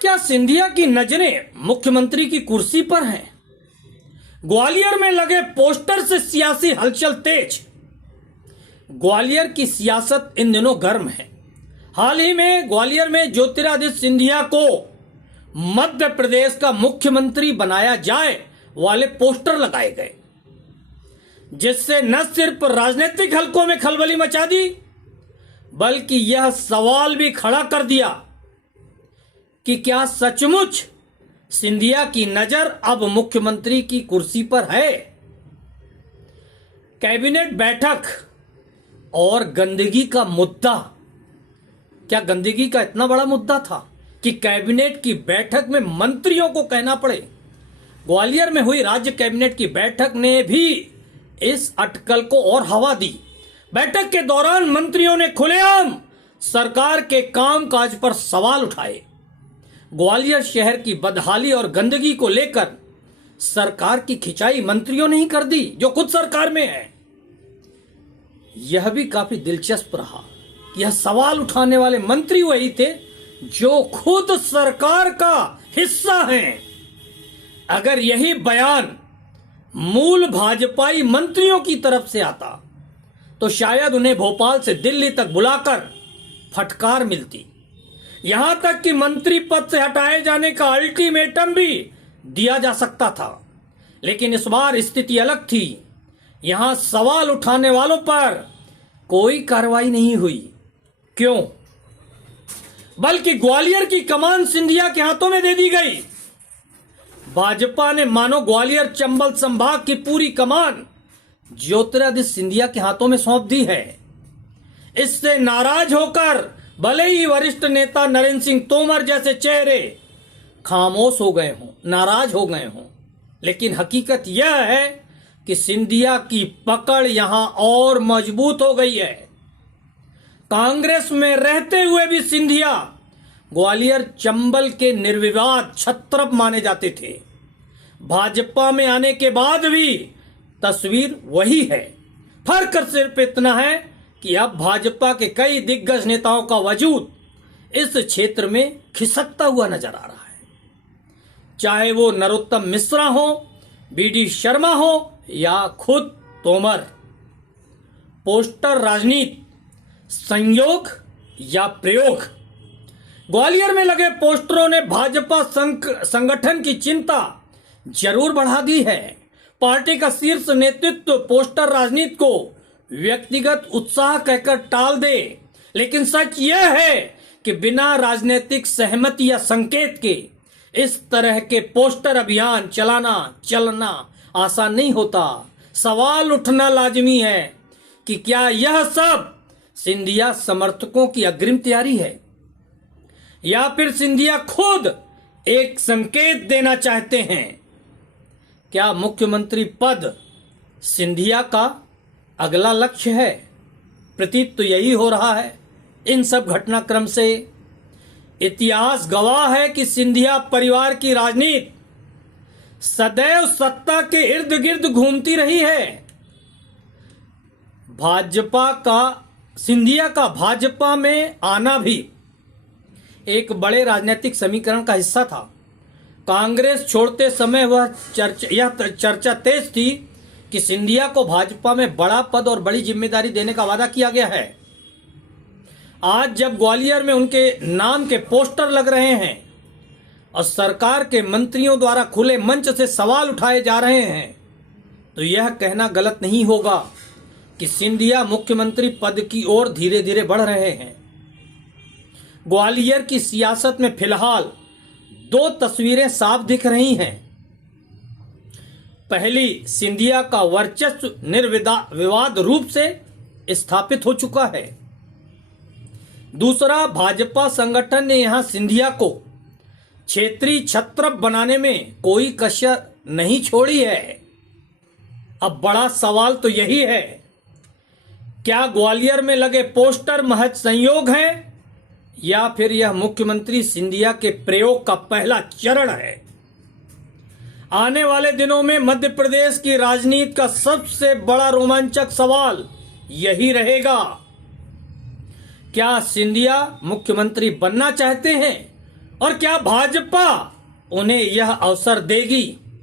क्या सिंधिया की नजरें मुख्यमंत्री की कुर्सी पर हैं? ग्वालियर में लगे पोस्टर से सियासी हलचल तेज। ग्वालियर की सियासत इन दिनों गर्म है। हाल ही में ग्वालियर में ज्योतिरादित्य सिंधिया को मध्य प्रदेश का मुख्यमंत्री बनाया जाए वाले पोस्टर लगाए गए, जिससे न सिर्फ राजनीतिक हलकों में खलबली मचा दी, बल्कि यह सवाल भी खड़ा कर दिया कि क्या सचमुच सिंधिया की नजर अब मुख्यमंत्री की कुर्सी पर है? कैबिनेट बैठक और गंदगी का मुद्दा। क्या गंदगी का इतना बड़ा मुद्दा था कि कैबिनेट की बैठक में मंत्रियों को कहना पड़े? ग्वालियर में हुई राज्य कैबिनेट की बैठक ने भी इस अटकल को और हवा दी। बैठक के दौरान मंत्रियों ने खुलेआम सरकार के कामकाज पर सवाल उठाए। ग्वालियर शहर की बदहाली और गंदगी को लेकर सरकार की खिंचाई मंत्रियों ने ही कर दी, जो खुद सरकार में है। यह भी काफी दिलचस्प रहा कि यह सवाल उठाने वाले मंत्री वही थे जो खुद सरकार का हिस्सा हैं। अगर यही बयान मूल भाजपाई मंत्रियों की तरफ से आता तो शायद उन्हें भोपाल से दिल्ली तक बुलाकर फटकार मिलती। यहां तक कि मंत्री पद से हटाए जाने का अल्टीमेटम भी दिया जा सकता था। लेकिन इस बार स्थिति अलग थी। यहां सवाल उठाने वालों पर कोई कार्रवाई नहीं हुई। क्यों? बल्कि ग्वालियर की कमान सिंधिया के हाथों में दे दी गई। भाजपा ने मानो ग्वालियर चंबल संभाग की पूरी कमान ज्योतिरादित्य सिंधिया के हाथों में सौंप दी है। इससे नाराज होकर भले ही वरिष्ठ नेता नरेंद्र सिंह तोमर जैसे चेहरे खामोश हो गए हों, नाराज हो गए हों, लेकिन हकीकत यह है कि सिंधिया की पकड़ यहां और मजबूत हो गई है। कांग्रेस में रहते हुए भी सिंधिया ग्वालियर चंबल के निर्विवाद छत्रप माने जाते थे। भाजपा में आने के बाद भी तस्वीर वही है। फर्क सिर्फ इतना है कि अब भाजपा के कई दिग्गज नेताओं का वजूद इस क्षेत्र में खिसकता हुआ नजर आ रहा है। चाहे वो नरोत्तम मिश्रा हो, बीडी शर्मा हो या खुद तोमर। पोस्टर राजनीति, संयोग या प्रयोग? ग्वालियर में लगे पोस्टरों ने भाजपा संगठन की चिंता जरूर बढ़ा दी है। पार्टी का शीर्ष नेतृत्व पोस्टर राजनीति को व्यक्तिगत उत्साह कहकर टाल दे, लेकिन सच यह है कि बिना राजनीतिक सहमति या संकेत के इस तरह के पोस्टर अभियान चलना आसान नहीं होता। सवाल उठना लाजमी है कि क्या यह सब सिंधिया समर्थकों की अग्रिम तैयारी है, या फिर सिंधिया खुद एक संकेत देना चाहते हैं? क्या मुख्यमंत्री पद सिंधिया का अगला लक्ष्य है? प्रतीत तो यही हो रहा है। इन सब घटनाक्रम से इतिहास गवाह है कि सिंधिया परिवार की राजनीति सदैव सत्ता के इर्द गिर्द घूमती रही है। सिंधिया का भाजपा में आना भी एक बड़े राजनीतिक समीकरण का हिस्सा था। कांग्रेस छोड़ते समय यह चर्चा तेज थी कि सिंधिया को भाजपा में बड़ा पद और बड़ी जिम्मेदारी देने का वादा किया गया है। आज जब ग्वालियर में उनके नाम के पोस्टर लग रहे हैं और सरकार के मंत्रियों द्वारा खुले मंच से सवाल उठाए जा रहे हैं, तो यह कहना गलत नहीं होगा कि सिंधिया मुख्यमंत्री पद की ओर धीरे धीरे बढ़ रहे हैं। ग्वालियर की सियासत में फिलहाल दो तस्वीरें साफ दिख रही हैं। पहली, सिंधिया का वर्चस्व निर्विवाद रूप से स्थापित हो चुका है। दूसरा, भाजपा संगठन ने यहां सिंधिया को क्षेत्रीय छत्रप बनाने में कोई कसर नहीं छोड़ी है। अब बड़ा सवाल तो यही है, क्या ग्वालियर में लगे पोस्टर महज संयोग हैं, या फिर यह मुख्यमंत्री सिंधिया के प्रयोग का पहला चरण है? आने वाले दिनों में मध्य प्रदेश की राजनीति का सबसे बड़ा रोमांचक सवाल यही रहेगा। क्या सिंधिया मुख्यमंत्री बनना चाहते हैं और क्या भाजपा उन्हें यह अवसर देगी?